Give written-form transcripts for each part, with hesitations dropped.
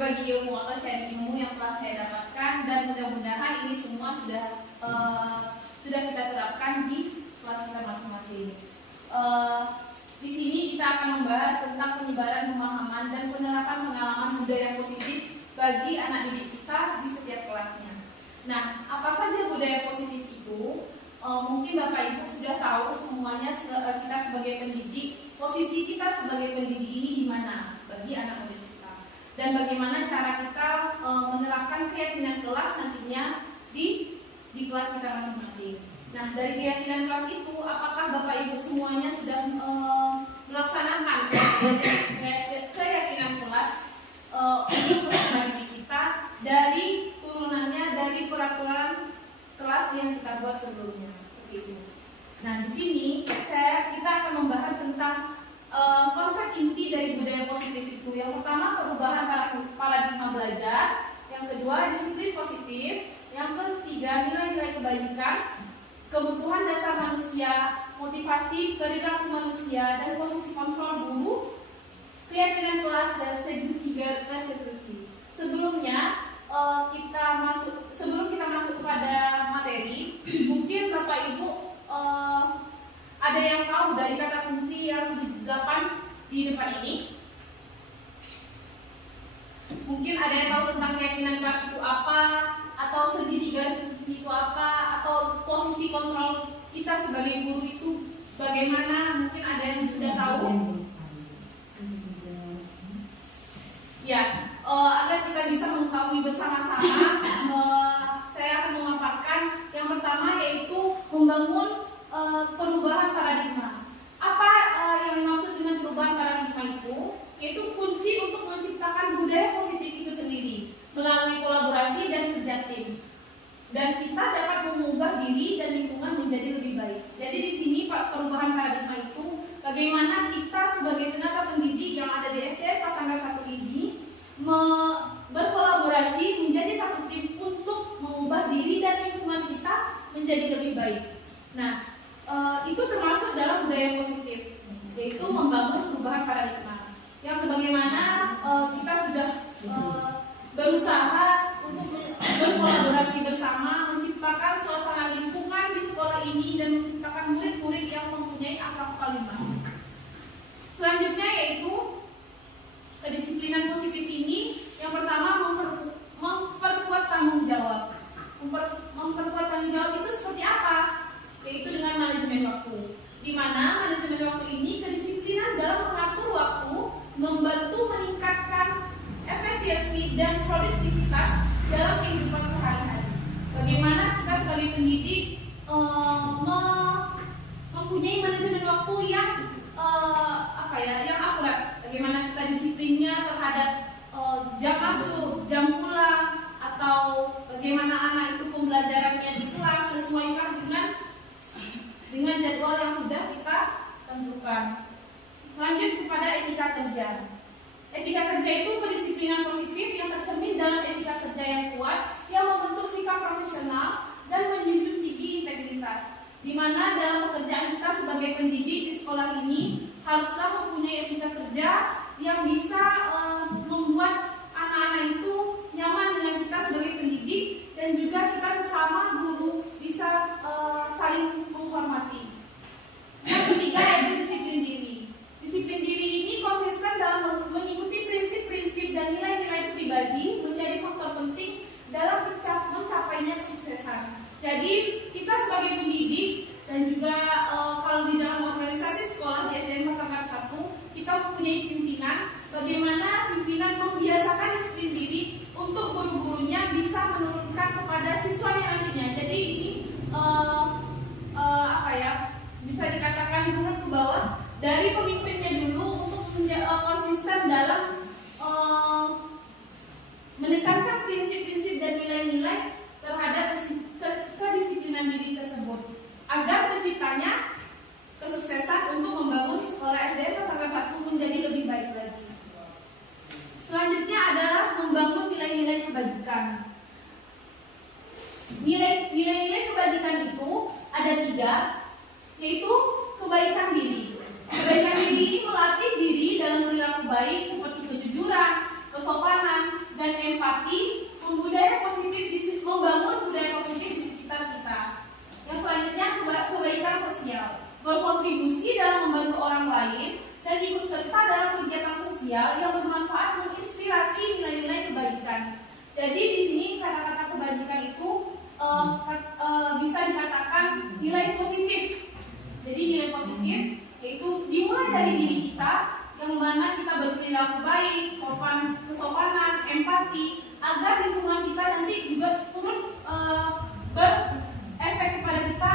berbagi ilmu atau sharing ilmu yang telah saya dapatkan, dan mudah-mudahan ini semua sudah kita terapkan di kelas kita masing-masing. Di sini kita akan membahas tentang penyebaran pemahaman dan penerapan pengalaman budaya positif bagi anak didik kita di setiap kelasnya. Nah, apa saja budaya positif itu? Mungkin Bapak Ibu sudah tahu semuanya, kita sebagai pendidik, posisi kita sebagai pendidik ini di mana bagi anak didik kita, dan bagaimana cara kita menerapkan keyakinan kelas nantinya di kelas kita masing-masing. Nah, dari keyakinan kelas itu, apakah Bapak Ibu semuanya sudah melaksanakan keyakinan kelas untuk peserta didik kita dari turunannya dari peraturan kelas yang kita buat sebelumnya, seperti itu. Nah, di sini kita akan membahas tentang konsep inti dari budaya positif itu. Yang pertama, perubahan paradigma belajar. Yang kedua, disiplin positif. Yang ketiga, nilai-nilai kebajikan, kebutuhan dasar manusia, motivasi, perilaku manusia, dan posisi kontrol guru, keyakinan kelas, dan segitiga restitusi. Sebelum kita masuk kepada materi, mungkin Bapak Ibu ada yang tahu dari kata kunci yang 8 di depan ini? Mungkin ada yang tahu tentang keyakinan kelas itu apa, atau segitiga restitusi itu apa, atau posisi kontrol kita sebagai guru itu bagaimana? Mungkin ada yang sudah tahu? Ya, agar kita bisa mengetahui bersama-sama, saya akan memaparkan yang pertama, yaitu membangun perubahan paradigma. Apa yang dimaksud dengan perubahan paradigma itu? Yaitu kunci untuk menciptakan budaya positif itu sendiri melalui kolaborasi dan kerja tim. Dan kita dapat mengubah diri dan lingkungan menjadi lebih baik. Jadi di sini perubahan paradigma itu bagaimana kita sebagai tenaga pendidik yang ada di SDN Pasangga 1 ini berkolaborasi menjadi satu tim untuk mengubah diri dan lingkungan kita menjadi lebih baik. Nah, itu termasuk dalam budaya positif, yaitu membangun perubahan paradigma. Yang sebagaimana kita sudah berusaha untuk berkolaborasi bersama, menciptakan suasana lingkungan di sekolah ini dan menciptakan murid-murid yang mempunyai akhlak kalimah. Selanjutnya yaitu kedisiplinan positif ini. Yang pertama, memperkuat tanggung jawab. Memperkuat tanggung jawab itu seperti apa? Yaitu dengan manajemen waktu. Di mana manajemen waktu ini kedisiplinan dalam mengatur waktu membantu meningkatkan efisiensi dan produktivitas dalam kehidupan sehari-hari. Bagaimana kita sebagai pendidik mempunyai manajemen waktu yang yang akurat. Bagaimana kita disiplinnya terhadap jam masuk, jam pulang, atau bagaimana anak itu pembelajarannya di kelas sesuaikan dengan jadwal yang sudah kita tentukan. Lanjut kepada etika kerja. Etika kerja itu kedisiplinan positif yang tercermin dalam etika kerja yang kuat, yang membentuk sikap profesional dan menjunjung tinggi integritas. Di mana dalam pekerjaan kita sebagai pendidik di sekolah ini haruslah mempunyai etika kerja yang bisa membuat anak-anak itu nyaman dengan kita sebagai pendidik, dan juga kita sesama guru bisa saling menghormati. Yang ketiga yaitu disiplin diri. Disiplin diri ini konsisten dalam mengikuti prinsip-prinsip dan nilai-nilai pribadi menjadi faktor penting dalam mencapainya kesuksesan. Jadi kita sebagai pendidik dan juga kalau di dalam organisasi sekolah di SDN Pasangga 1 kita mempunyai pimpinan. Bagaimana pimpinan membiasakan disiplin diri untuk guru-gurunya bisa menurunkan kepada siswanya nantinya. Jadi ini bisa dikatakan turun ke bawah dari pemimpinnya dulu untuk konsisten dalam menekankan prinsip-prinsip dan nilai-nilai terhadap kedisiplinan diri tersebut agar terciptanya kesuksesan untuk membangun sekolah SDN Pasangga 1 menjadi lebih baik lagi. Selanjutnya adalah membangun nilai-nilai kebajikan. Nilai-nilai kebajikan itu ada 3, yaitu kebaikan diri. Kebaikan diri ini melatih diri dalam perilaku baik seperti kejujuran, kesopanan, bermanfaat, menginspirasi nilai-nilai kebaikan. Jadi di sini kata-kata kebajikan itu bisa dikatakan nilai positif. Jadi nilai positif yaitu dimulai dari diri kita, yang mana kita berperilaku baik, kesopanan, empati, agar lingkungan kita nanti juga turut berefek kepada kita,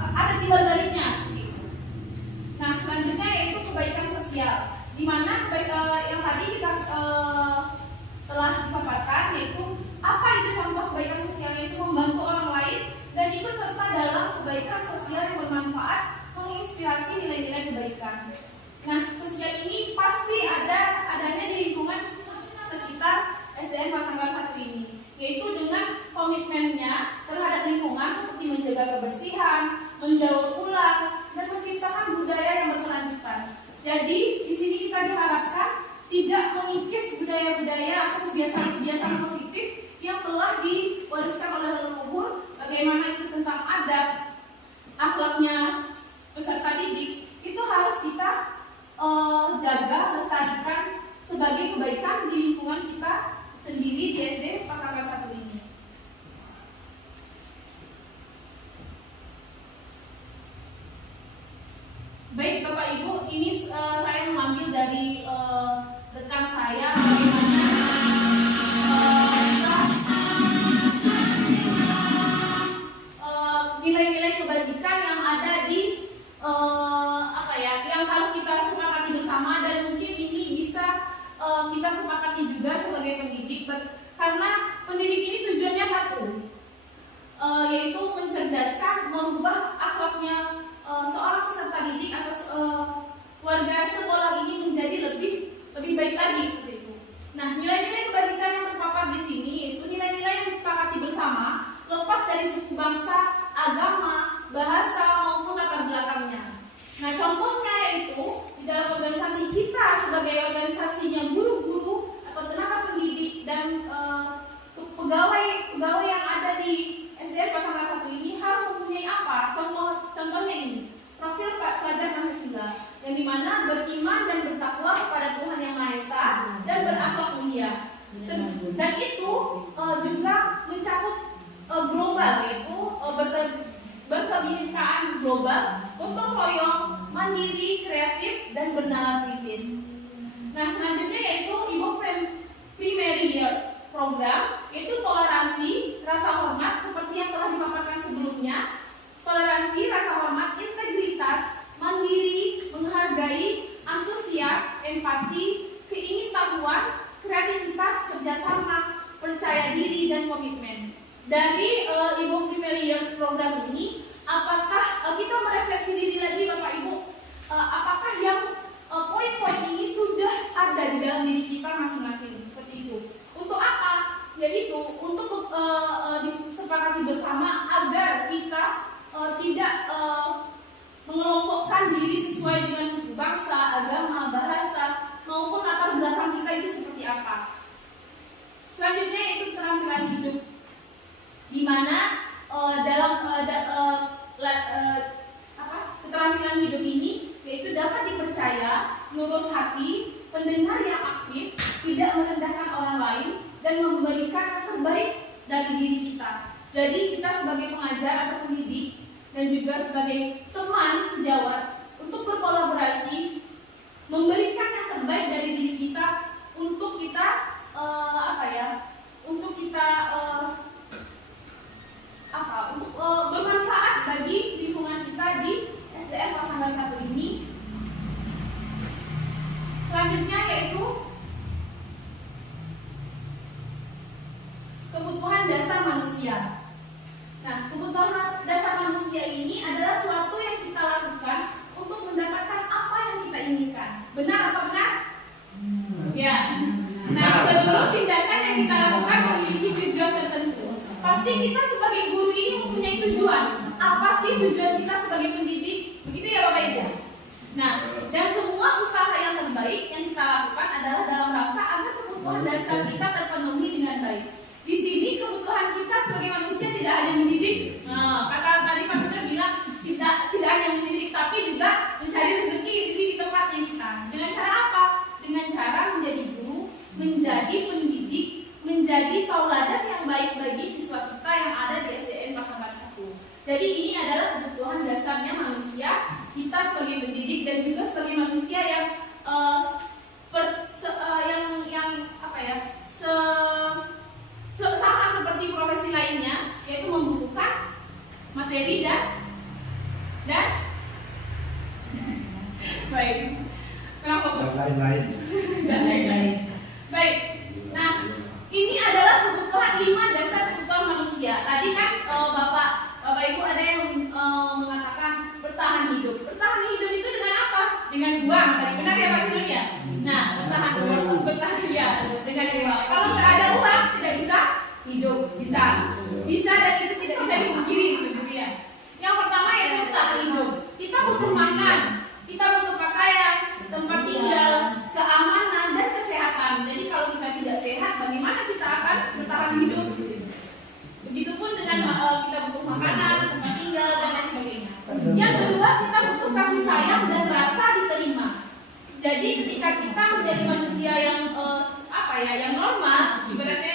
ada timbal baliknya. Nah, selanjutnya yaitu kebaikan sosial, di mana yang tadi kita telah dipaparkan, yaitu apa itu contoh kebaikan sosial, yaitu membantu orang lain dan ikut serta dalam kebaikan sosial yang bermanfaat, menginspirasi nilai-nilai kebaikan. Nah, sosial ini pasti adanya di lingkungan sekitar SDN Pasanggal 1 ini, yaitu dengan komitmennya terhadap lingkungan seperti menjaga kebersihan, mendaur ulang, dan menciptakan budaya yang berkelanjutan. Jadi di sini kita diharapkan tidak mengikis budaya-budaya atau kebiasaan-kebiasaan positif yang telah diwariskan oleh leluhur, bagaimana itu tentang adab, akhlaknya peserta didik, itu harus kita jaga, lestarikan sebagai kebaikan di lingkungan kita sendiri di SD Pasanggal 1 ini. Baik Bapak Ibu, ini saya mengambil dari rekan saya bagaimana nilai-nilai kebajikan yang ada di yang harus kita sepakati bersama, dan mungkin ini bisa kita sepakati juga sebagai pendidik, karena pendidik ini tujuannya satu, yaitu mencerdaskan, merubah akhlaknya seorang peserta didik atau warga sekolah ini menjadi lebih baik lagi seperti itu. Nah, nilai-nilai kebajikan yang terpapar di sini yaitu nilai-nilai yang disepakati bersama, lepas dari suku bangsa, agama, bahasa maupun latar belakangnya. Nah, contohnya yaitu di dalam organisasi kita sebagai organisasinya guru-guru atau tenaga pendidik dan pegawai yang ada di SDN Pasanggal 1 ini harus mempunyai apa? Contohnya ini, profil pelajar Pancasila, yang dimana beriman dan bertakwa kepada Tuhan Yang Maha Esa dan berakhlak mulia. Dan itu juga mencakup global, yaitu berkebinekaan global, gotong royong, mandiri, kreatif, dan bernalar kritis. Nah, selanjutnya yaitu Ibu Primary Year Program, yaitu toleransi, rasa hormat seperti yang telah dipaparkan sebelumnya. Toleransi, rasa hormat, integritas, mandiri, menghargai, antusias, empati, keingintahuan, kreativitas, kerjasama, percaya diri, dan komitmen. Dari Ibu Primary Year Program ini, apakah kita merefleksi diri lagi Bapak Ibu, apakah yang poin-poin ini sudah ada di dalam diri kita masing-masing, seperti itu. Untuk apa? Yaitu untuk disepakati bersama agar kita tidak mengelompokkan diri sesuai dengan suku bangsa, agama, bahasa maupun latar belakang kita itu seperti apa. Selanjutnya yaitu keterampilan hidup, di mana dalam keterampilan hidup ini yaitu dapat dipercaya, lurus hati, pendengar yang aktif, tidak merendahkan orang lain, dan memberikan yang terbaik dari diri kita. Jadi kita sebagai pengajar atau pendidik dan juga sebagai teman sejawat untuk berkolaborasi, memberikan yang terbaik dari diri kita untuk kita bermanfaat bagi lingkungan kita di SDN Pasanggal 1 ini. Selanjutnya yaitu kebutuhan dasar manusia. Nah, kebutuhan dasar manusia ini adalah suatu yang kita lakukan untuk mendapatkan apa yang kita inginkan. Benar atau benar? Ya. Nah, seluruh tindakan yang kita lakukan memiliki tujuan tertentu. Pasti kita sebagai guru ini mempunyai tujuan. Apa sih tujuan kita sebagai pendidik? Begitu ya Bapak Ibu? Nah, dan semua usaha yang terbaik yang kita lakukan adalah dalam rangka agar kebutuhan dasar kita terpenuhi dengan baik. Di sini kebutuhan kita sebagai manusia tidak hanya mendidik. Nah, kata tadi Pak Sudha bilang tidak hanya mendidik, tapi juga mencari rezeki di sini tempatnya kita. Dengan cara apa? Dengan cara menjadi guru menjadi pendidik, menjadi tauladan yang baik bagi siswa kita yang ada di SDN Pasangan 1. Jadi ini adalah kebutuhan dasarnya manusia, kita sebagai pendidik dan juga sebagai manusia yang sama seperti profesi lainnya, yaitu membutuhkan materi dan baik. Kenapa Bos? Dan lain-lain. Baik. Nah, ini adalah kebutuhan 5 dasar kebutuhan manusia. Tadi kan Bapak Ibu ada yang mengatakan bertahan hidup. Bertahan hidup itu dengan apa? Dengan uang. Tadi benar ya Pak Sinun ya? Nah, bertahan ya dengan uang. Kalau nggak ada uang tidak bisa hidup. Bisa dan itu tidak bisa dipungkiri begitu ya. Yang pertama yaitu bertahan hidup. Kita butuh makan, kita butuh pakaian, tempat tinggal, keamanan dan kesehatan. Jadi kalau kita tidak sehat, bagaimana kita akan bertahan hidup? Begitupun dengan kita butuh makanan, tempat tinggal dan lain sebagainya. Yang kedua, kita butuh kasih sayang dan rasa diterima. Jadi ketika kita menjadi manusia yang yang normal, ibaratnya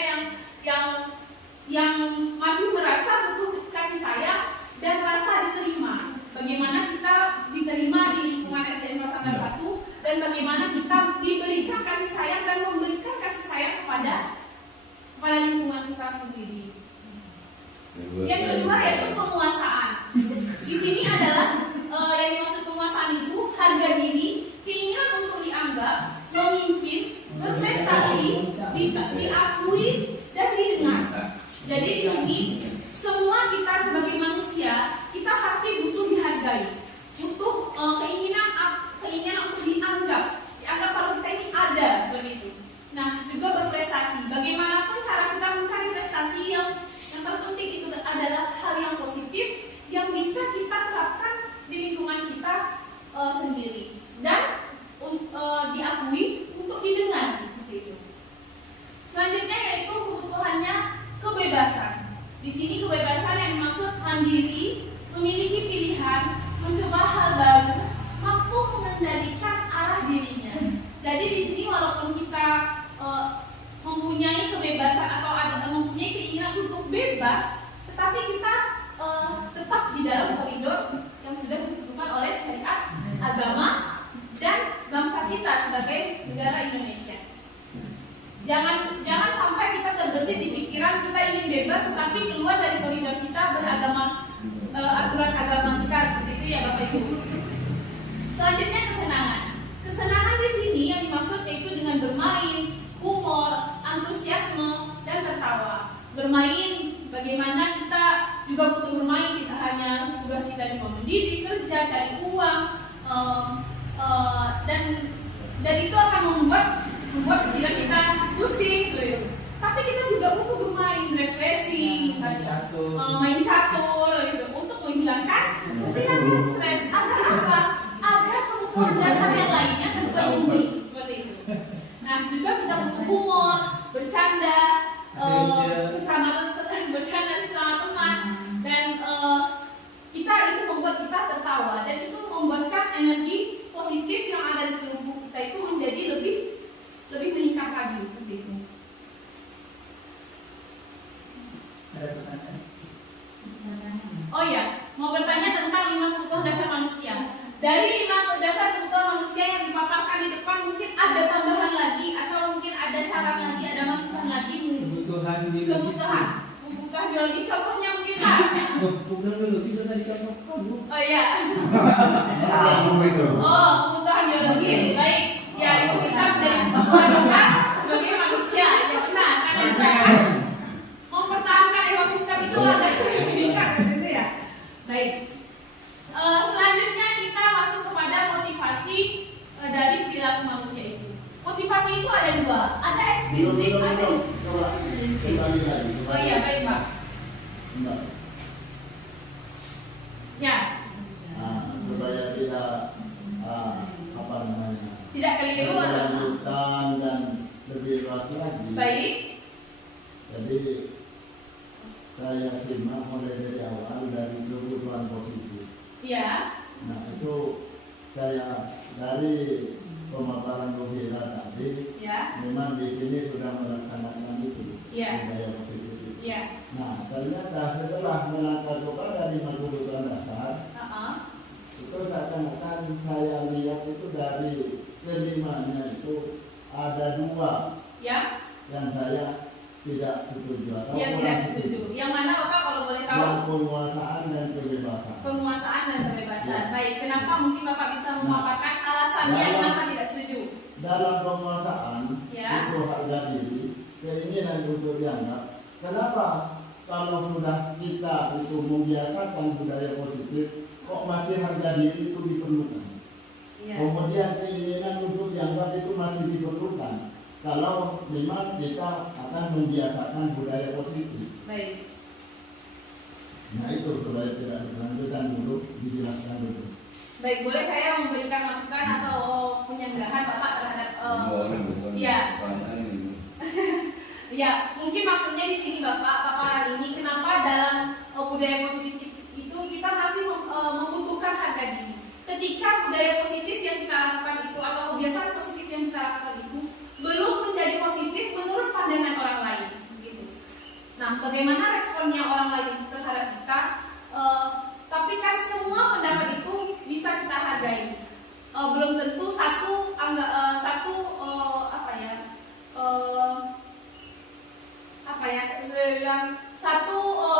yang masih merasa butuh kasih sayang dan rasa diterima. Bagaimana kita diterima di lingkungan SDN Pasangan 1 dan bagaimana kita diberikan kasih sayang dan memberikan kasih sayang kepada lingkungan kita sendiri. Yang kedua yaitu penguasaan. Di sini adalah yang dimaksud penguasaan itu harga diri, keinginan untuk dianggap, memimpin, berprestasi, diakui dan didengar. Jadi di sini semua kita sebagai manusia kita pasti butuh dihargai, butuh keinginan untuk dianggap kalau kita ini ada begitu. Nah juga berprestasi. Bagaimanapun cara kita mencari prestasi yang terpenting itu adalah hal yang positif yang bisa kita terapkan di lingkungan kita sendiri dan diakui untuk didengar seperti itu. Selanjutnya yaitu kebutuhannya kebebasan. Di sini kebebasan yang dimaksud mandiri, memiliki pilihan, mencoba hal baru, mampu mengendalikan arah dirinya. Jadi di sini walaupun kita mempunyai kebebasan atau mempunyai keinginan untuk bebas, tetapi kita tetap di dalam koridor yang sudah ditentukan oleh syariat, agama, dan bangsa kita sebagai negara Indonesia. Jangan sampai kita terbesit di pikiran kita ingin bebas tetapi keluar dari koridor kita beragama, aturan agama kita seperti itu ya Bapak Ibu. Selanjutnya kesenangan. Kesenangan di sini yang dimaksud yaitu dengan bermain, humor, antusiasme dan tertawa. Bermain, bagaimana kita juga butuh bermain, tidak hanya tugas kita cuma mendidik, kerja, cari uang, dan itu akan membuat pikiran kita pusing, tapi kita juga butuh bermain, refreshing, main catur, untuk menghilangkan stres. Agar apa? Agar kebutuhan dasar yang lainnya terpenuhi seperti itu. Nah juga kita butuh humor, bercanda, bercanda sesama teman, dan kita itu membuat kita tertawa dan itu membuatkan energi positif yang ada di tubuh kita itu menjadi lebih meningkat lagi seperti itu. Ada pertanyaan? Oh ya, mau bertanya tentang 5 kebutuhan dasar manusia. Dari 5 dasar kebutuhan manusia yang dipaparkan di depan mungkin ada tambahan lagi atau mungkin ada syarat lagi, ada masukan lagi. Kebutuhan biologis contohnya mungkin Pak. Kebutuhan biologis tadi kamu. Oh iya. Kebutuhan biologis. Baik. Ya itu kita dari kebutuhan kita sebagai manusia. Ya benar. Karena kita mempertahankan ekosistem itu agak meningkat gitu ya. Baik. Selanjutnya kita masuk kepada motivasi dari perilaku manusia itu. Motivasi itu ada 2, ada ekstrinsik, ada intrinsik. Oh iya, baik Pak. Ya. Supaya tidak tidak keliru lanjutkan dan lebih luas lagi. Baik. Jadi saya simak mulai dari awal dari kebutuhan positif. Ya. Nah itu saya dari pemaparan Bu Hira tadi, Ya. memang di sini sudah melaksanakan itu Ya. budaya positif itu. Ya. Nah, ternyata setelah menangkap kepada 5 kebutuhan dasar, itu seakan-akan saya lihat itu dari kelimanya itu ada 2 Ya. yang saya tidak setuju atau Yang kurang tidak setuju. Yang mana Bapak kalau boleh tahu? Yang penguasaan dan kebebasan. Penguasaan dan kebebasan. Ya. Baik, kenapa mungkin Bapak bisa memaparkan alasannya dalam- kenapa tidak setuju? Dalam penguasaan Ya. itu harga diri, keinginan untuk dianggap. Kenapa kalau sudah kita itu membiasakan budaya positif, kok masih harga diri itu diperlukan? Ya. Kemudian keinginan untuk dianggap itu masih diperlukan. Kalau memang kita akan membiasakan budaya positif. Baik. Nah itu supaya tidak dilanjutkan dulu, dijelaskan dulu. Baik, boleh saya memberikan masukan atau penyanggahan Bapak terhadap ya. Ya, mungkin maksudnya di sini Bapak paparan ini kenapa dalam budaya positif itu kita masih membutuhkan harga diri. Ketika budaya positif yang kita lakukan itu atau kebiasaan positif yang kita lakukan itu belum menjadi positif menurut pandangan orang lain, gitu. Nah, bagaimana responnya orang lain terhadap kita? Tapi kan semua pendapat itu bisa kita hargai. Belum tentu satu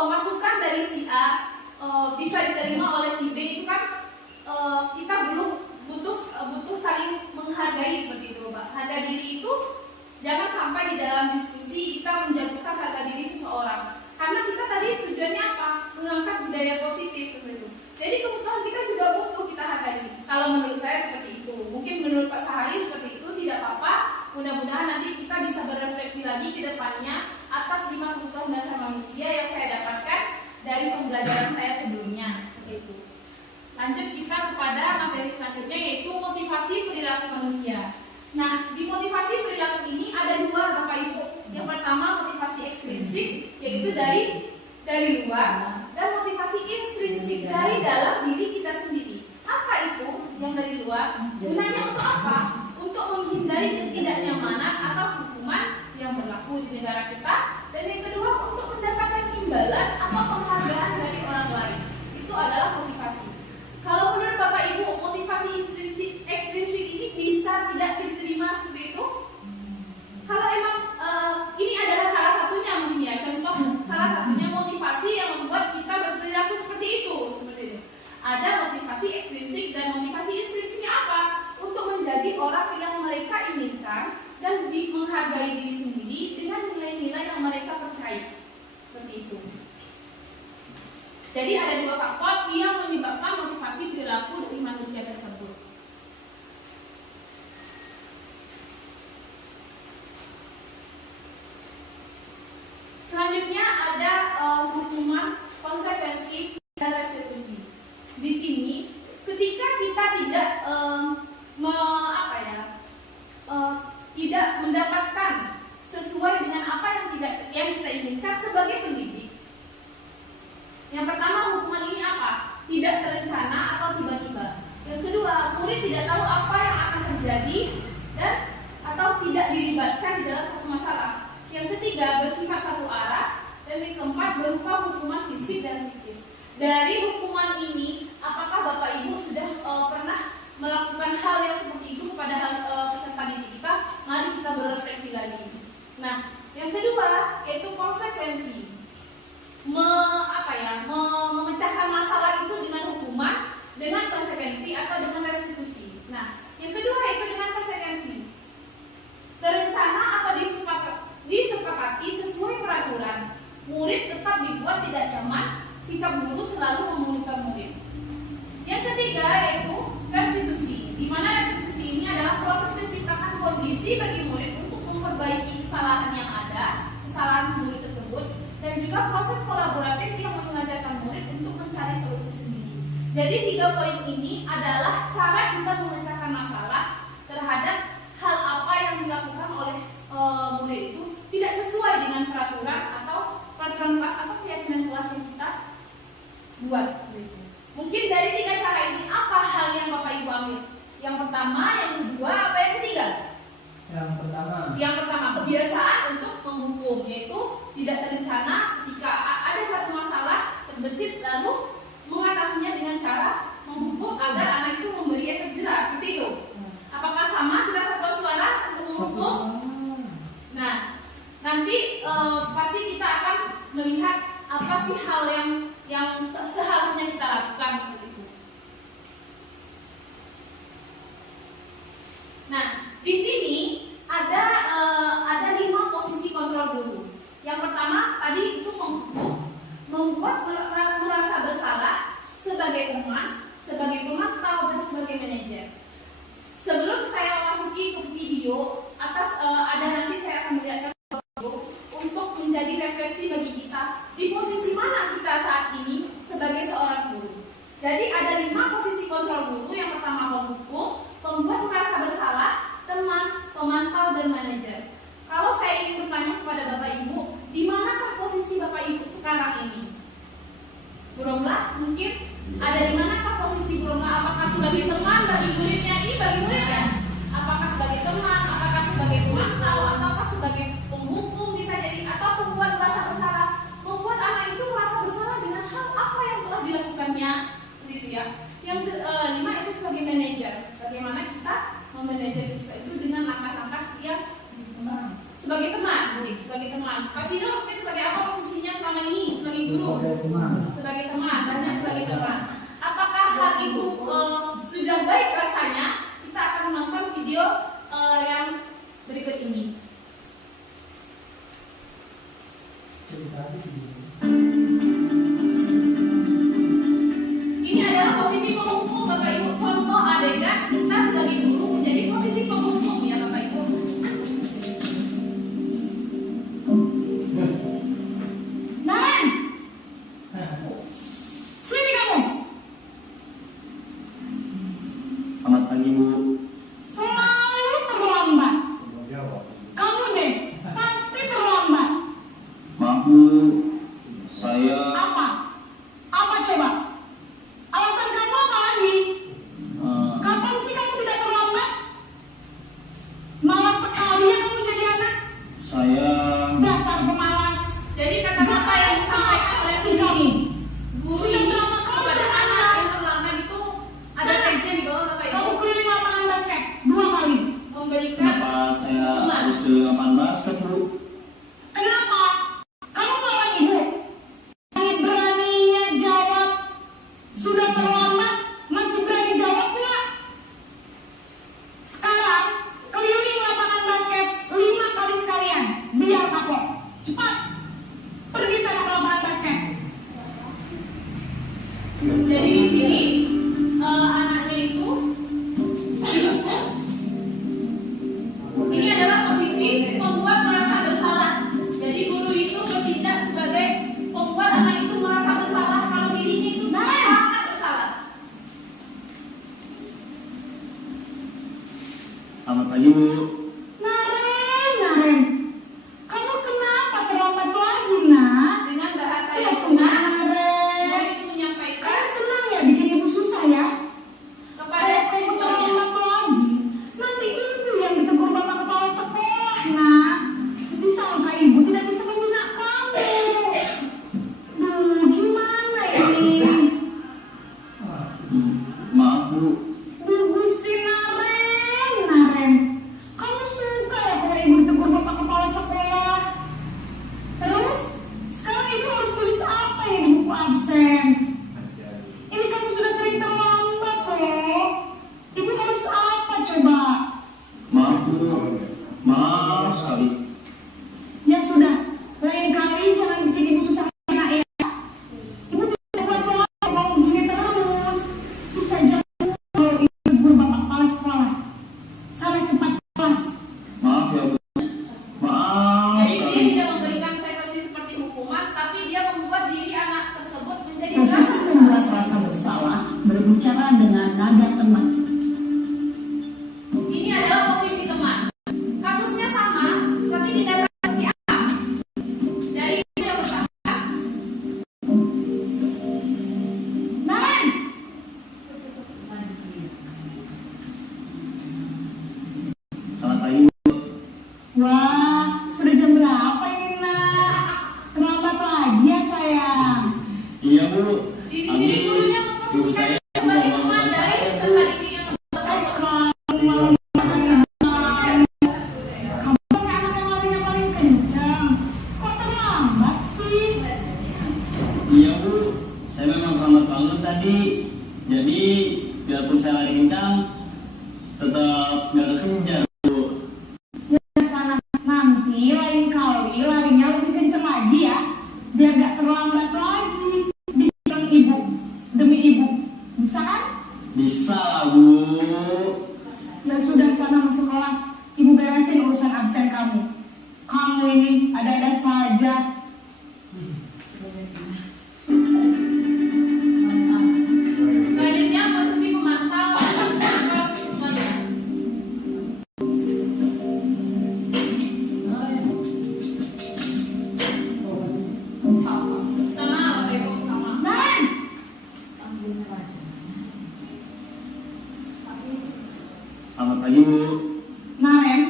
masukan dari si A bisa diterima oleh si B, itu kan kita belum butuh saling menghargai seperti itu, Pak. Harga diri itu jangan sampai di dalam diskusi kita menjatuhkan harga diri seseorang. Karena kita tadi tujuannya apa? Mengangkat budaya positif seperti itu. Jadi kebutuhan kita juga butuh kita hargai. Kalau menurut saya seperti itu. Mungkin menurut Pak Sahari seperti itu, tidak apa-apa. Mudah-mudahan nanti kita bisa berefleksi lagi ke depannya atas 5 kebutuhan dasar manusia yang saya dapatkan dari pembelajaran saya sebelumnya. Begitu. Lanjut kita kepada materi selanjutnya, yaitu motivasi perilaku manusia. Nah, di motivasi perilaku ini ada 2, Bapak Ibu. Yang pertama motivasi ekstrinsik, yaitu dari luar, dan motivasi intrinsik dari dalam diri kita sendiri. Apa itu yang dari luar? Gunanya untuk apa? Untuk menghindari ketidaknyamanan atau hukuman yang berlaku di negara kita. Dan yang kedua, untuk mendapatkan imbalan atau penghargaan dari orang lain. Itu adalah motivasi. Kalau menurut Bapak Ibu, motivasi ekstrinsik ini bisa tidak diterima seperti itu? Kalau emang ini adalah salah satunya mungkin ya, contoh salah satunya motivasi yang membuat kita berperilaku seperti itu. Ada motivasi ekstrinsik dan motivasi intrinsiknya apa? Untuk menjadi orang yang mereka inginkan dan menghargai diri sendiri dengan nilai-nilai yang mereka percaya. Seperti itu. Jadi ada 2 faktor yang menyebabkan motivasi perilaku dari manusia tersebut. Selanjutnya ada hukuman, konsekuensi, dan restitusi. Di sini, ketika kita tidak mendapatkan sesuai dengan apa yang kita inginkan sebagai pendidik. Yang pertama, hukuman ini apa? Tidak terencana atau tiba-tiba. Yang kedua, murid tidak tahu apa yang akan terjadi dan atau tidak dilibatkan di dalam satu masalah. Yang ketiga, bersifat satu arah. Dan yang keempat, berupa hukuman fisik dan psikis. Dari hukuman ini, apakah Bapak Ibu sudah pernah melakukan hal yang seperti itu kepada peserta didik kita? Mari kita berefleksi lagi. Nah, yang kedua yaitu konsekuensi. Memecahkan masalah itu dengan hukuman, dengan konsekuensi atau dengan restitusi. Nah, yang kedua yaitu dengan konsekuensi. Terencana atau disepakati sesuai peraturan. Murid tetap dibuat tidak nyaman, sikap guru selalu memonitor murid. Yang ketiga yaitu restitusi, di mana restitusi ini adalah proses menciptakan kondisi bagi murid untuk memperbaiki kesalahan yang ada, kesalahan murid tersebut, dan juga proses kolaboratif yang mengajarkan murid untuk mencari solusi sendiri. Jadi 3 poin ini adalah cara kita memecahkan masalah terhadap hal apa yang dilakukan oleh murid itu tidak sesuai dengan peraturan atau peraturan kelas atau keyakinan kelas yang kita buat. Mungkin dari 3 cara ini apa hal yang Bapak Ibu ambil? Yang pertama, yang kedua, apa kebiasaan untuk menghukum, yaitu tidak terencana ketika ada satu masalah terbesit lalu mengatasinya dengan cara menghukum agar anak itu memberi efek jerah, seperti itu. Apakah sama kita satu suara untuk menghukum? Nah, nanti pasti kita akan melihat apa sih hal yang seharusnya kita lakukan seperti itu. Nah, di sini ada 5 posisi kontrol guru. Yang pertama tadi itu menghukum, membuat merasa bersalah sebagai teman, sebagai pemantau dan sebagai manajer. Sebelum saya memasuki ke video atas ada nanti saya akan melihatkan untuk menjadi refleksi bagi kita di posisi mana kita saat ini sebagai seorang guru. Jadi ada 5 posisi kontrol guru. Yang pertama menghukum, membuat merasa bersalah, teman, pemantau dan manajer. Kalau saya ingin bertanya kepada Bapak Ibu, di manakah posisi Bapak Ibu sekarang ini? Buromlah mungkin ada di manakah posisi Buromlah? Apakah sebagai teman bagi muridnya ini bagi muridnya? Apakah sebagai teman? Apakah sebagai pemantau? Ataukah sebagai penghukum bisa jadi? Atau pembuat merasa bersalah? Membuat anak itu merasa bersalah dengan hal apa yang telah dilakukannya? Begitu ya. Yang kelima itu sebagai manajer. Bagaimana kita memanajer siswa itu dengan langkah-langkah yang sebagai teman, sebagai teman. Pak Sino sebagai apa posisinya selama ini sebagai guru? Sebagai teman, banyak sebagai teman. Apakah hal itu sudah baik rasanya? Kita akan menonton video yang berikut ini. Ini adalah posisi penghukum Bapak Ibu. Contoh adegan kita sebagai guru menjadi posisi penghukum ya Bapak Ibu. Naren, sini kamu. Selamat pagi Bu. Selalu terlambat. Kamu deh pasti terlambat. Maaf Bu, saya Apa? Apa coba? Alasan kamu apa lagi? Kapan sih kamu tidak terlambat? Malas sekali ya kamu jadi anak. saya Dasar pemalas. Jadi kata-kata yang disampaikan oleh sendiri guru Sudah ini berapa kali kepada terlambat? anak yang terlambat itu ada teksnya di bawah Bapak Ibu. Kamu keliling lapangan basket 2 kali. Memberikan kenapa saya harus ke lapangan basket Bu? Kenapa? Kamu melawan ibu? Beraninya jawab. Sudah terlambat, masih berani jawab nggak? Sekarang, keliling lapangan basket 5 kali sekalian. Biar kapok. Cepat. Pergi sana ke lapangan basket. Jadi di sini anaknya itu dihukum. Ini adalah posisi pembuat merasa bersalah. Jadi guru itu bertindak sebagai pembuat anak itu merasa bersalah kalau dirinya itu sangat bersalah. Selamat pagi Bu. Naren. Kamu kenapa terlambat lagi, nak? Dengan bahasa Ya yang Tuhan, benar, Naren. guru itu menyampaikan Kamu senang ya bikin ibu Bu. Di sini gurunya Guru saya sebagai pemadai serta didik yang Iya Bu, saya memang terlambat bangun tadi. Jadi biarpun saya lari kencang, tetap gak kekejar Bu. Ya sana nanti lain kali larinya lebih kenceng lagi ya, biar gak terlambat lagi. Bikin ibu demi ibu, bisa kan? Bisa lah Bu. Ya sudah, sana masuk kelas. Ibu beresin urusan absen kamu. Kamu ini ada-ada saja. selanjutnya posisi pemantau siswanya. Sama Waalaikumsalam. Naren, Selamat pagi Bu. Naren,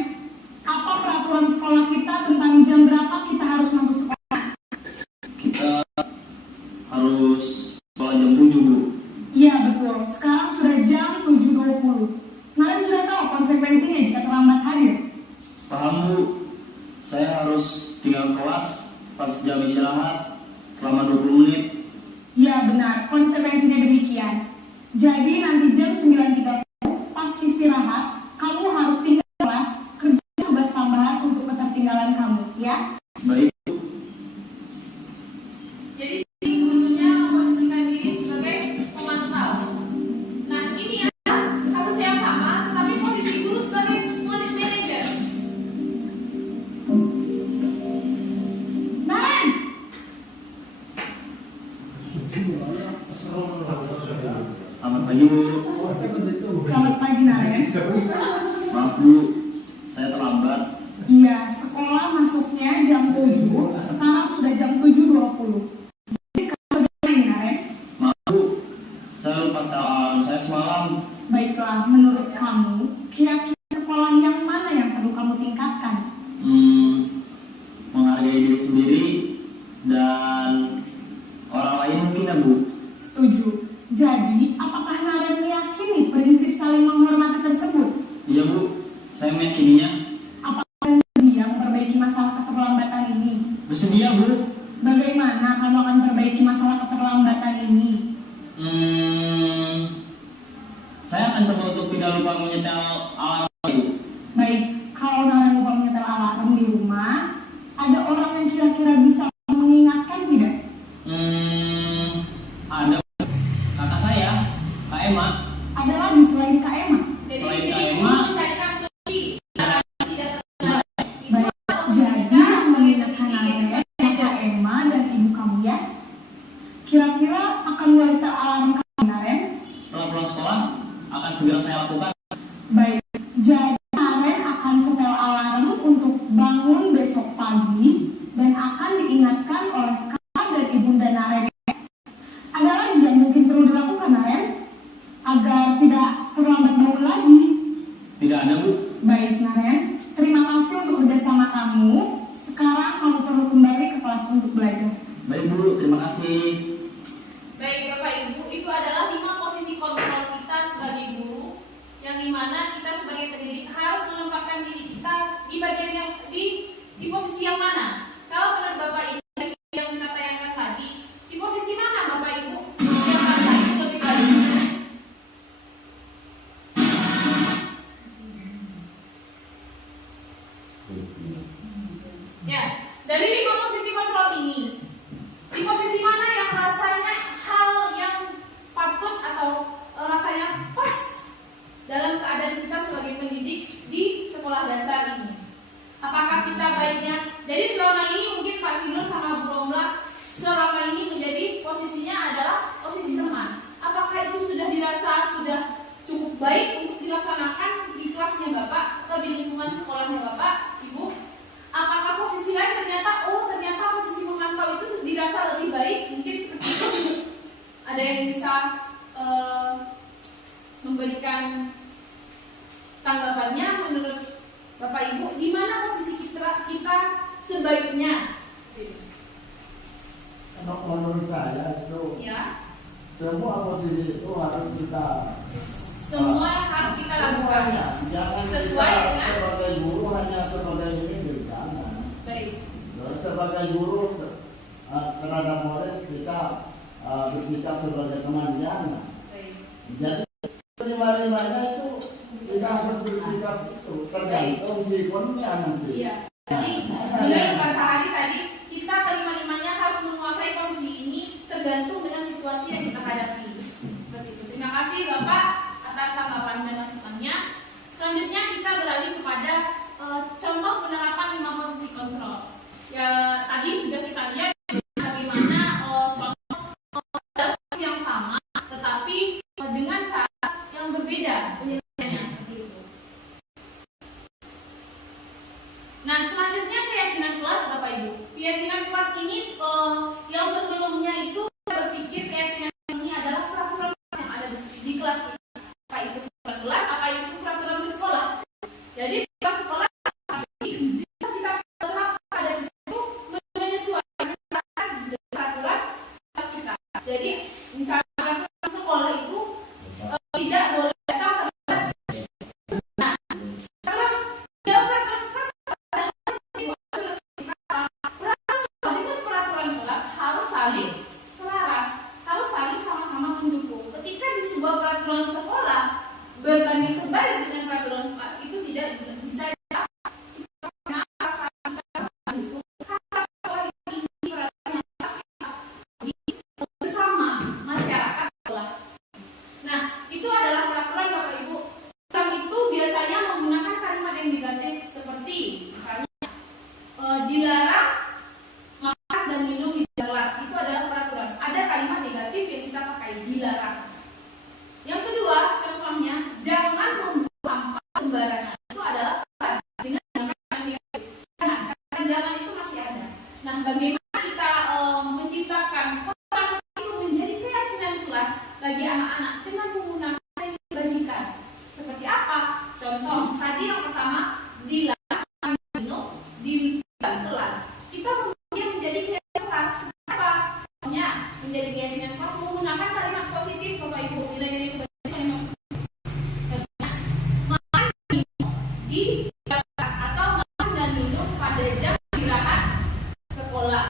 apa peraturan sekolah kita tentang jam berapa kita harus masuk sekolah? Kita harus sekolah jam 7 Bu. Iya betul, sekarang sudah jam 7.20. Naren sudah tahu konsekuensinya jika terlambat hadir. Paham Bu. Saya harus tinggal kelas pas jam istirahat selama 20 menit. Iya benar, konsekuensinya demikian. Jadi nanti jam 9.30 pas istirahat, kamu harus tinggal kelas, kerja tugas tambahan untuk ketertinggalan kamu, ya? Baik. Jadi si gurunya memposisikan diri sebagai pemantau. Nah ini adalah kasus yang sama, tapi posisi guru sebagai unit manager. Naren, Selamat pagi Bu. selamat pagi Naren. Maaf Bu, saya terlambat. Iya, sekolah masuknya jam 7, sekarang sudah jam 7.20. Jadi sekarang bagaimana ini Naren? Maaf Bu, saya lupa setel alarm saya semalam. Baiklah, menurut kamu, kira-kira sekolah yang mana yang perlu kamu tingkatkan? Menghargai diri sendiri dan orang lain mungkin ya Bu. Setuju. Jadi, apakah Naren meyakini prinsip saling menghormati tersebut? Iya Bu, saya meyakininya. Apakah dia memperbaiki masalah keterlambatan ini? Bersedia Bu. Bagaimana kamu akan memperbaiki masalah keterlambatan ini? Saya akan coba untuk tidak lupa menyetel alarm Bu. Baik, kalau Naren lupa menyetel alarm di rumah, ada orang yang kira-kira bisa mengingatkan tidak? Ada kakak saya, Kak Emma. Ada lagi selain Kak Emma? Jadi Selain di Kak sini Emma. guru mencarikan solusi. Tidak terlambat. Baik, jadi yang mengingatkan Naren Kak Emma dan ibu kamu ya. Kira-kira akan mulai setel alarm kamu Naren? Setelah pulang sekolah, akan segera saya lakukan. Baik, jadi Naren akan setel alarm untuk bangun besok pagi dan akan diingatkan oleh kakak dan ibunda Naren. Ada lagi yang mungkin perlu dilakukan Naren agar tidak terlambat bangun lagi? Tidak ada Bu. Baik Naren, terima kasih untuk kerjasama kamu. Sekarang kamu perlu kembali ke kelas untuk belajar. Baik Bu, terima kasih. Baik Bapak Ibu, itu adalah 5 posisi kontrol kita sebagai guru, yang dimana kita sebagai pendidik harus menempatkan diri kita di bagian yang di posisi yang mana. Kalau menurut Bapak Ibu yang kita tayangkan tadi, di posisi mana Bapak Ibu yang merasa itu lebih baik? Ya, dari 5 posisi kontrol ini, di posisi mana yang rasanya hal yang patut atau rasanya pas dalam keadaan kita sebagai pendidik di sekolah dasar ini? Apakah kita baiknya, jadi selama ini mungkin Pak Sinur sama Bu Romla selama ini menjadi posisinya adalah posisi teman. Apakah itu sudah dirasa sudah cukup baik untuk dilaksanakan di kelasnya Bapak atau di lingkungan sekolahnya Bapak, Ibu? Apakah posisi lain ternyata posisi memantau itu dirasa lebih baik? Mungkin seperti itu. Ada yang bisa memberikan tanggapannya menurut Bapak Ibu, di mana posisi kita sebaiknya? Kalau menurut saya itu Ya. semua posisi itu harus kita Semua harus kita lakukan. semuanya. Jangan Sesuai kita dengan- sebagai guru hanya sebagai pemimpin, jangan. Baik. Sebagai guru terhadap murid kita bersikap sebagai teman, jangan. Baik. Jadi lima-limanya itu kita harus bersikap itu tergantung sikonnya nanti. Iya. Jadi benar Pak Sahadi tadi kita kelima-limanya harus menguasai posisi ini tergantung dengan situasi yang kita hadapi. Seperti itu. Terima kasih Bapak atas tanggapan dan masukannya. Selanjutnya kita beralih kepada contoh penerapan 5 posisi kontrol. Ya tadi sudah kita lihat bagaimana contoh posisi yang sama tetapi dengan cara yang berbeda penyelesaiannya seperti itu. Nah, selanjutnya keyakinan kelas Bapak Ibu. Keyakinan kelas ini yang sebelumnya itu berpikir keyakinan ini adalah peraturan yang ada di kelas kita. Apa itu peraturan kelas, apa itu peraturan di sekolah. Jadi di kelas sekolah jika kita terapkan pada sesuatu menyesuaikan dengan peraturan kelas kita. Jadi misalnya peraturan sekolah itu tidak boleh datang terlambat. Nah, terus dalam peraturan kelas peraturan kelas harus saling selaras, harus saling sama-sama mendukung. Ketika di sebuah peraturan sekolah berbanding terbalik dengan peraturan kelas itu tidak bisa bersama masyarakat sekolah. Nah, itu adalah peraturan Bapak Ibu. Peraturan itu biasanya menggunakan kalimat yang negatif seperti misalnya dilarang makan dan minum di kelas. Itu adalah peraturan. Ada kalimat negatif yang kita pakai, dilarang. Yang kedua, contohnya jangan membuang sampah sembarangan. Itu adalah peraturan dengan kalimat negatif. Nah, kata jangan itu masih ada. Nah, bagaimana kita menciptakan peraturan itu menjadi keyakinan kelas bagi anak-anak dengan menggunakan yang dibagikan. Seperti apa? Contoh, tadi yang pertama dilarang makan dan minum di kelas. Kita kemudian menjadi keyakinan kelas. Apa? Contohnya menjadi keyakinan kelas menggunakan kalimat positif Bapak Ibu. Nilai-nilai kebaikan yang positif. Contohnya makan dan minum di kelas atau makan dan minum pada jam istirahat sekolah.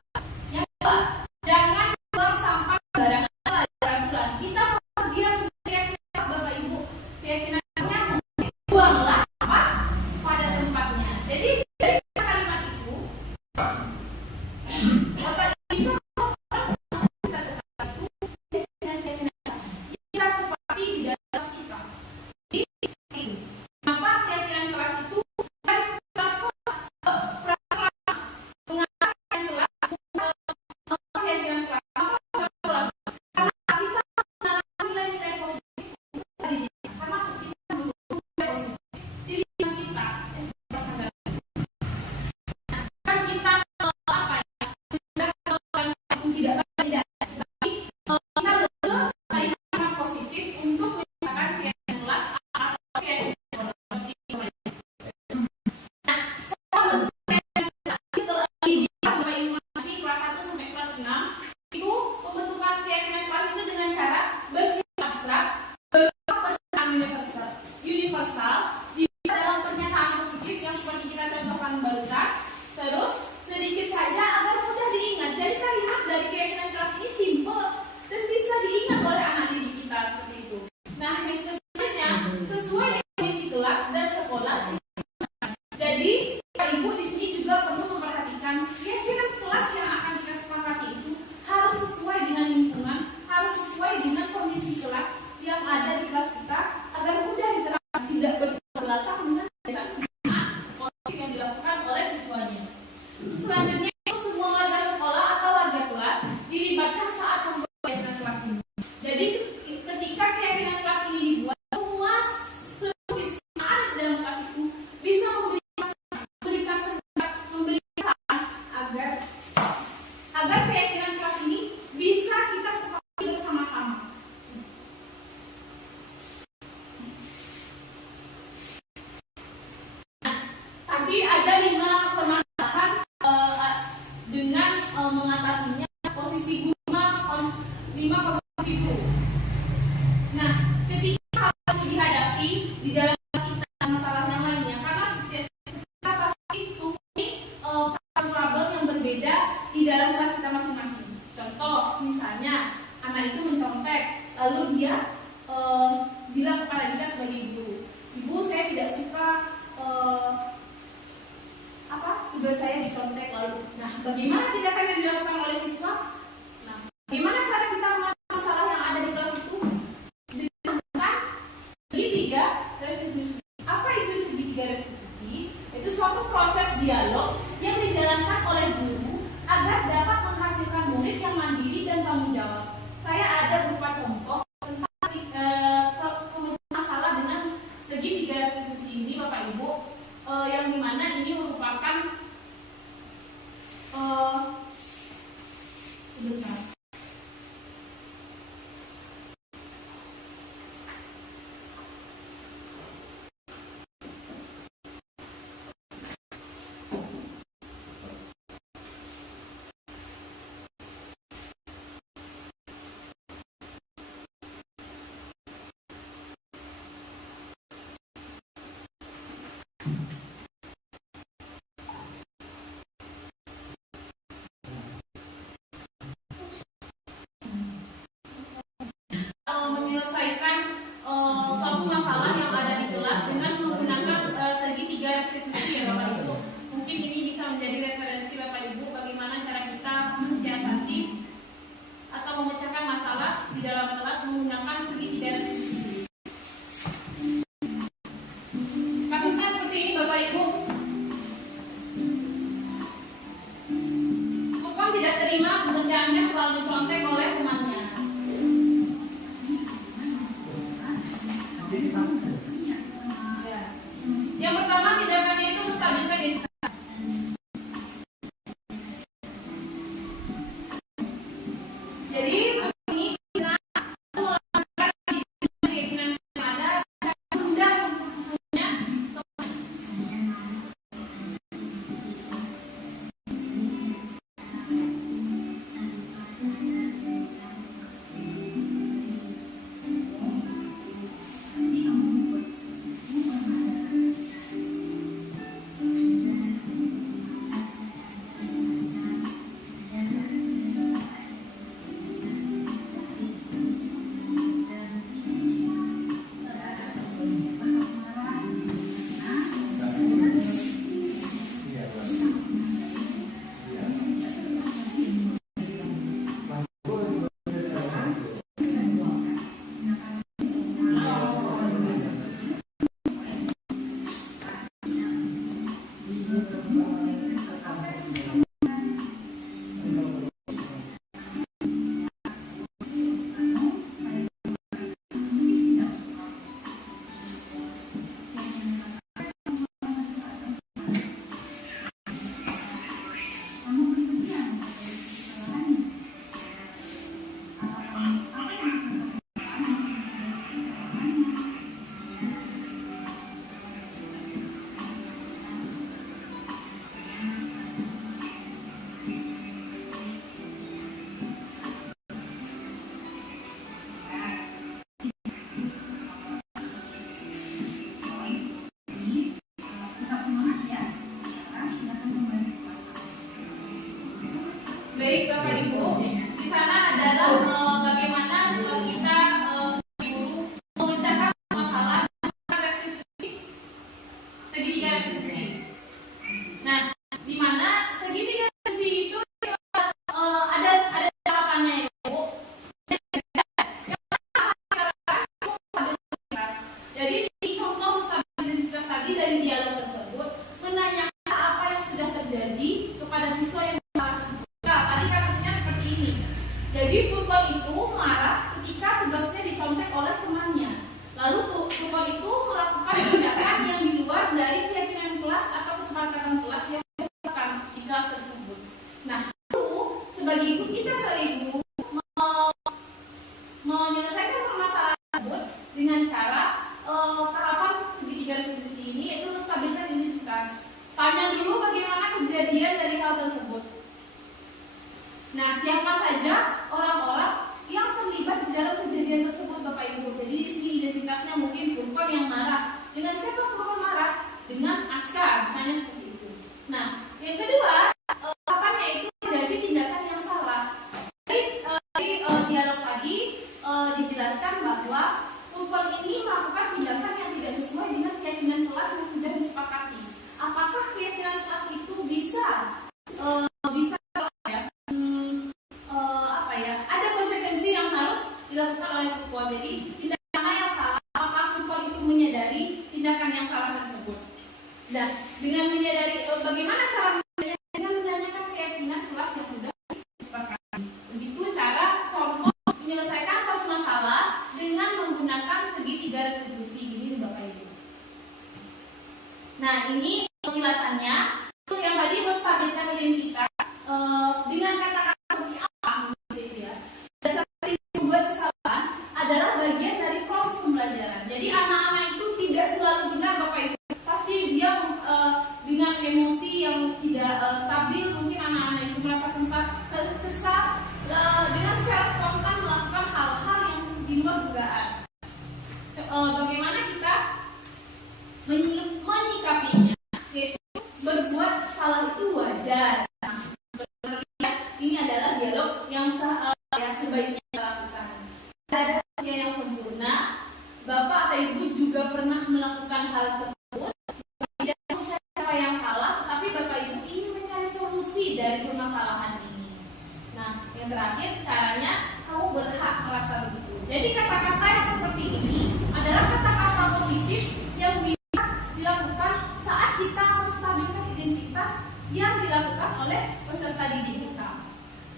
dia bilang kepada kita sebagai guru, ibu saya tidak suka tugas saya dicontek lalu. Nah, bagaimana tindakan yang dilakukan oleh siswa? Nah, bagaimana cara kita mengatasi masalah yang ada di kelas itu? Dengan segitiga restitusi. Apa itu segitiga restitusi? Itu suatu proses dialog yang dijalankan oleh guru agar dapat menghasilkan murid yang mandiri dan tanggung jawab. Saya ada berupa contoh tentang masalah dengan segitiga restitusi ini, Bapak Ibu, yang dimana ini merupakan sebentar. Menyelesaikan suatu masalah yang ada di kelas dengan menggunakan segitiga restitusi, ya Bapak Ibu. Mungkin ini bisa menjadi referensi Bapak Ibu bagaimana cara kita mensiasati atau memecahkan masalah di dalam kelas menggunakan segitiga restitusi. Kasusnya seperti ini Bapak Ibu. Lukman tidak terima pekerjaannya selalu dicontek oleh temannya. Yang pertama, tindakannya itu menstabilkan identitas. Jadi ini kita melakukan keyakinan yang ada dan mudah mempunyai teman. Baik Bapak Ibu, di sana adalah bagaimana kita guru memecahkan masalah restitusi, segitiga restitusi. Nah, di mana segitiga restitusi itu ada tahapannya Ibu. Jadi di contoh stabilitas tadi dari dialog tersebut menanyakan apa yang sudah terjadi kepada siswa yang tadi kasusnya seperti ini. Jadi Furqan itu marah ketika tugasnya dicontek oleh temannya. Lalu Furqan itu melakukan tindakan yang di luar dari keyakinan kelas atau kesepakatan kelas yang dilakukan di kelas tersebut. Nah, itu sebagai ibu kita ibu menyelesaikan permasalahan tersebut dengan cara tahapan segitiga restitusi ini, yaitu menstabilkan identitas. Tanya dulu bagaimana kejadian dari hal tersebut. Nah, siapa saja orang-orang yang terlibat dalam kejadian tersebut, Bapak Ibu. Jadi di sini identitasnya mungkin Furqan yang marah. Dengan siapa Furqan marah? Dengan Askar, misalnya seperti itu. Nah, yang kedua, apanya itu rekomendasi tindakan yang salah. Dari dialog tadi dijelaskan bahwa ini penjelasannya. Untuk yang tadi menstabilkan identitas dengan kata-kata seperti apa, gitu ya. Seperti membuat kesalahan adalah bagian dari proses pembelajaran. Jadi anak-anak itu tidak selalu benar, Bapak Ibu. Pasti dia dengan emosi yang tidak stabil, mungkin anak-anak itu merasa kesal dengan secara spontan melakukan hal-hal yang di luar dugaan. Bagaimana kita menyikapinya? Yaitu berbuat salah itu wajar. Ini adalah dialog yang sebaiknya dilakukan. Tidak ada manusia yang sempurna. Bapak atau Ibu juga pernah melakukan hal tersebut. Tidak siapa yang salah, tetapi Bapak Ibu ingin mencari solusi dari permasalahan ini. Nah, yang terakhir caranya kamu berhak merasa begitu. Jadi kata-kata yang seperti ini adalah kata-kata positif yang bisa dilakukan saat kita menstabilkan identitas yang dilakukan oleh peserta didik kita.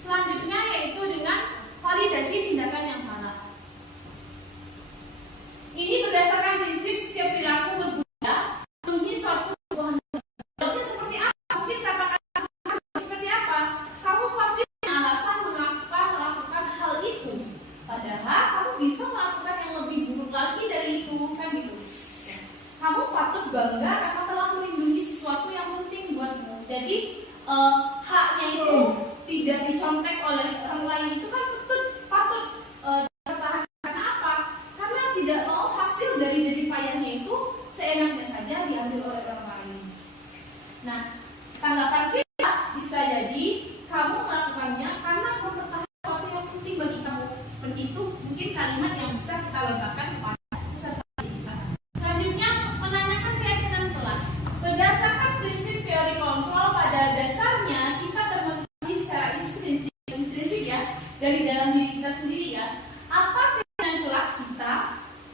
Selanjutnya yaitu dengan validasi tindakan yang salah. Ini berdasarkan prinsip setiap perilaku berbeda memenuhi suatu kebutuhan. Contohnya seperti apa? Mungkin kata-kata seperti apa? Kamu pasti punya alasan mengapa melakukan hal itu. Padahal kamu bisa melakukan yang lebih buruk lagi dari itu, kan gitu. Kamu patut bangga karena telah melindungi sesuatu yang penting buatmu. Jadi haknya itu tidak dicontek oleh orang lain itu kan patut dipertahankan. Karena apa? Karena tidak mau hasil dari jerih payahnya itu seenaknya saja diambil oleh orang lain. Nah, tanggapan kita bisa jadi kamu melakukannya karena mempertahankan sesuatu yang penting bagi kamu. Seperti itu mungkin kalimat yang bisa kita lontarkan kepada peserta kita. Selanjutnya, menanyakan keyakinan kelas. Berdasarkan prinsip teori kontrol, pada dasarnya kita termotivasi secara intrinsik ya, dari dalam diri kita sendiri ya. Apa keyakinan kelas kita?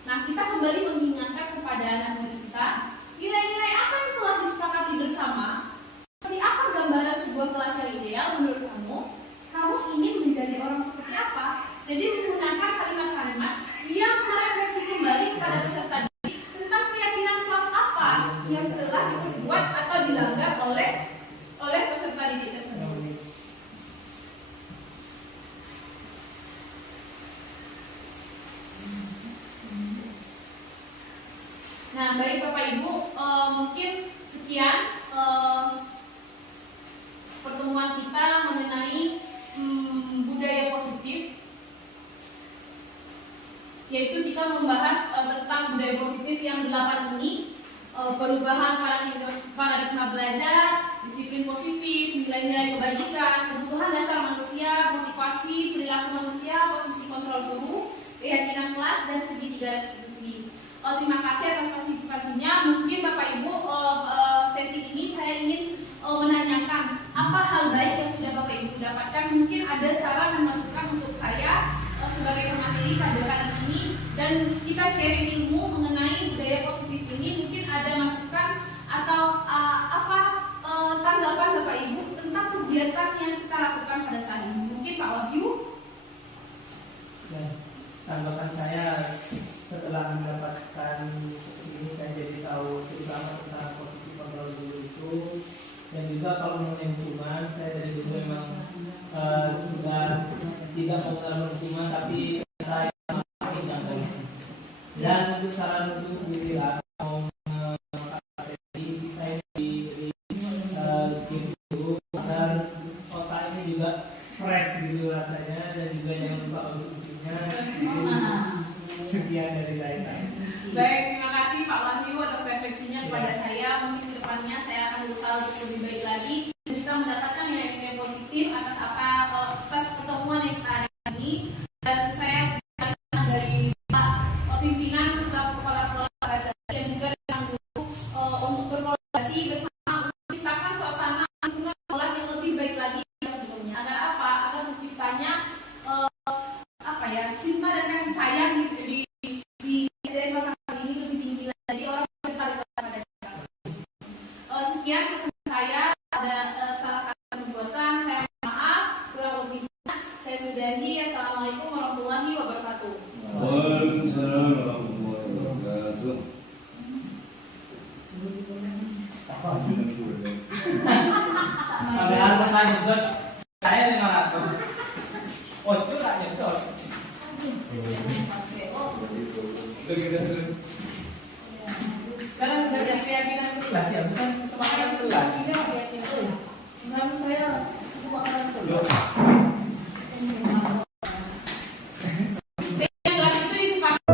Nah, kita kembali mengingatkan kepada anak murid kita, nilai-nilai apa yang telah disepakati bersama. Seperti apa gambaran sebuah kelas yang ideal menurut kamu? Kamu ingin menjadi orang seperti apa? Jadi menggunakan kalimat-kalimat yang merefleksi kembali kepada peserta didik tentang keyakinan kelas apa yang telah dibuat atau dilanggar oleh peserta didik tersebut. Nah, baik Bapak Ibu, mungkin sekian pertemuan kita mengenai budaya positif, yaitu kita membahas tentang budaya positif yang 8 ini, perubahan paradigma belajar, disiplin positif, nilai-nilai kebajikan, kebutuhan dasar manusia, motivasi, perilaku manusia, posisi kontrol guru, keyakinan kelas, dan segitiga restitusi. Terima kasih atas partisipasinya. Mungkin Bapak Ibu, sesi ini saya ingin menanyakan apa hal baik yang sudah Bapak Ibu dapatkan. Mungkin ada saran dan masukan untuk saya sebagai pemateri pada kali ini, dan kita sharing ilmu mengenai budaya positif ini. Mungkin ada masukan atau tanggapan Bapak Ibu tentang kegiatan yang kita lakukan pada saat ini. Mungkin Pak Wahyu. Ya, tanggapan saya setelah mendapatkan ini, saya jadi tahu terutama tentang posisi kontrol dulu itu, dan juga kalau mengenai hukuman, saya dari dulu memang sudah tidak mengenal hukuman, tapi saya tidak. Dan untuk saran untuk diri atau saya di dulu agar otak ini juga fresh gitu rasanya, dan juga jangan lupa uji-ujinya. Sekian dari saya. Baik, terima kasih Pak Wahyu atas refleksinya kepada saya. Mungkin ke depannya saya akan berusaha untuk lebih baik lagi dan kita mendapatkan nilai-nilai positif atas pertemuan yang kita ada ini. Dan saya nyedot, saya 500. Oh itu tak nyedot. Sekarang dari keyakinan kelas ya, bukan kesepakatan kelas. Misalnya saya kesepakatan kelas. Kelas itu disepakati.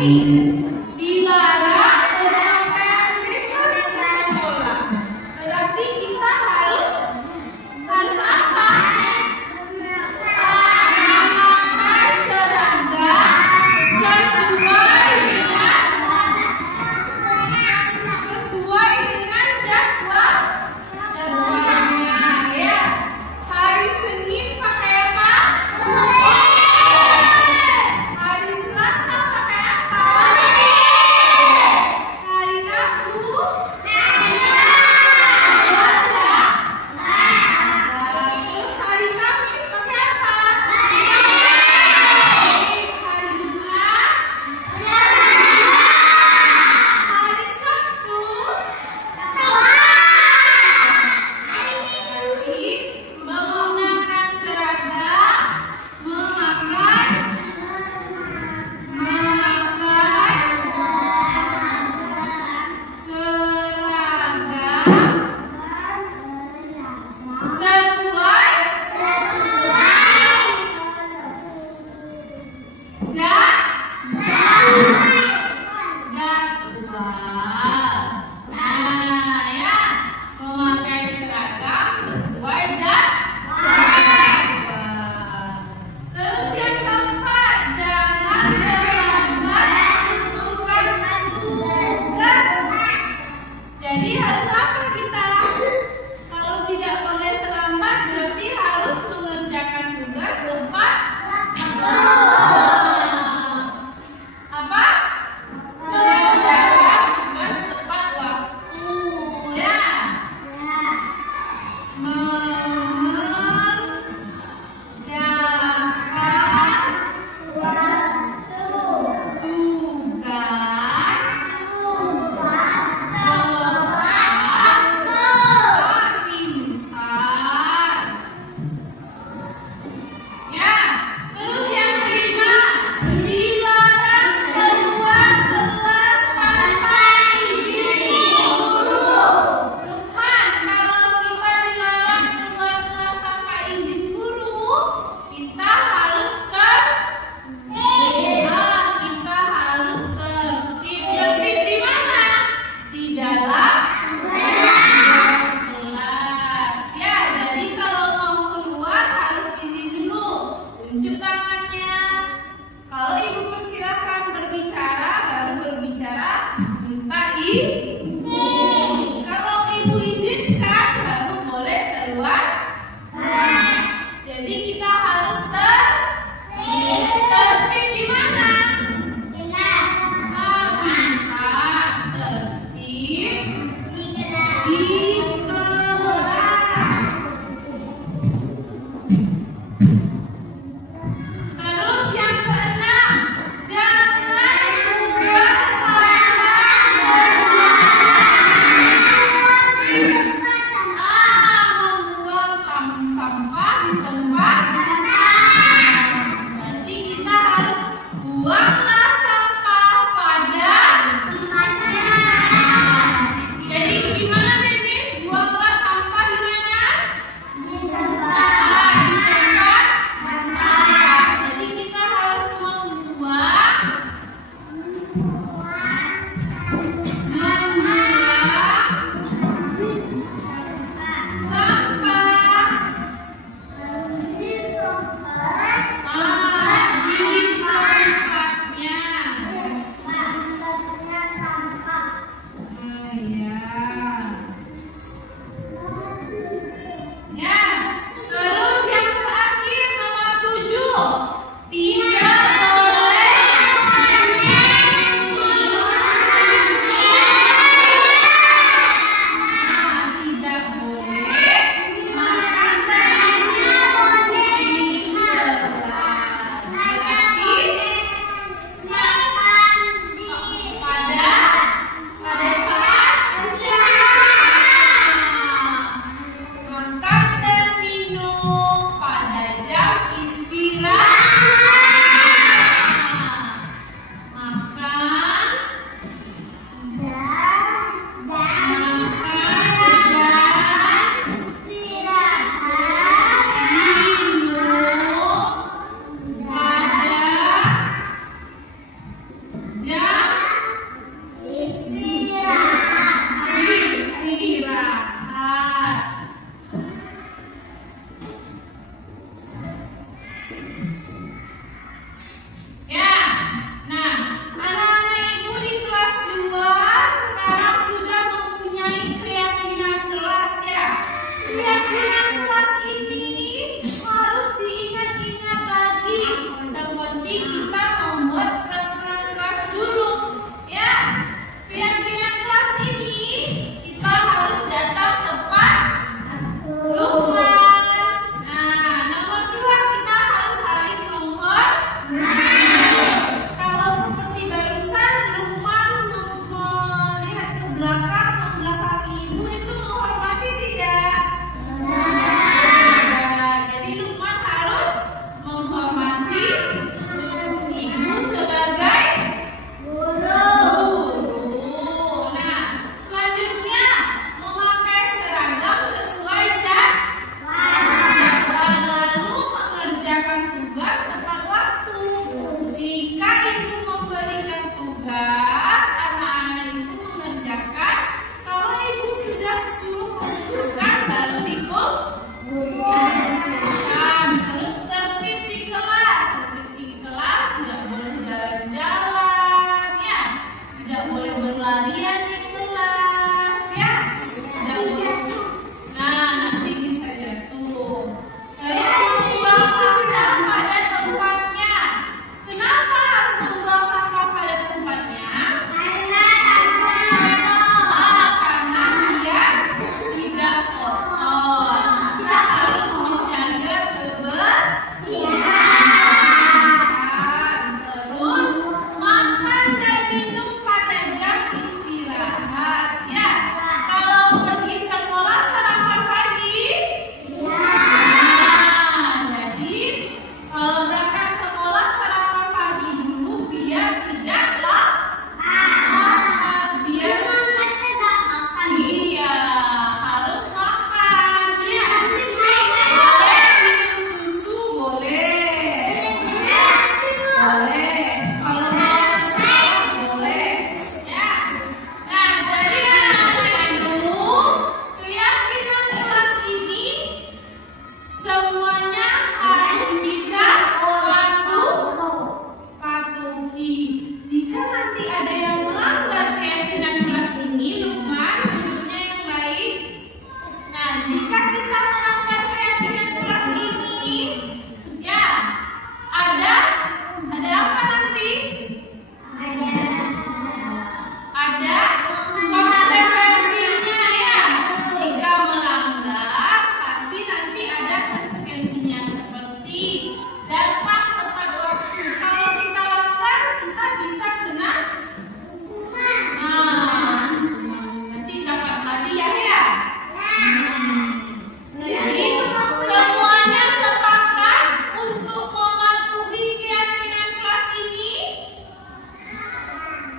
ini dilarang berpakaian bebas di sekolah. Berarti kita harus apa? Memakai seragam sesuai dengan jadwalnya ya. Hari Senin pakai apa? Hari Selasa pakai apa?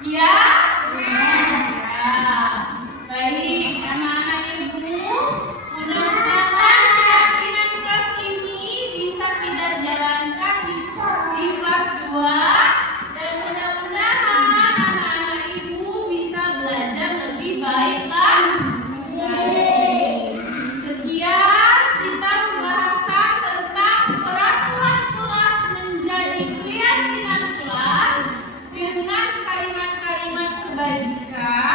Ya? Ya. Baik, anak-anak ibu, mudah-mudahan keyakinan kelas ini bisa kita jalankan di kelas 2 dan mudah-mudahan anak-anak ibu bisa belajar lebih baik lagi. Sekian kita pembahasan tentang peraturan kelas menjadi keyakinan kelas dengan kalimat-kalimat kebajikan.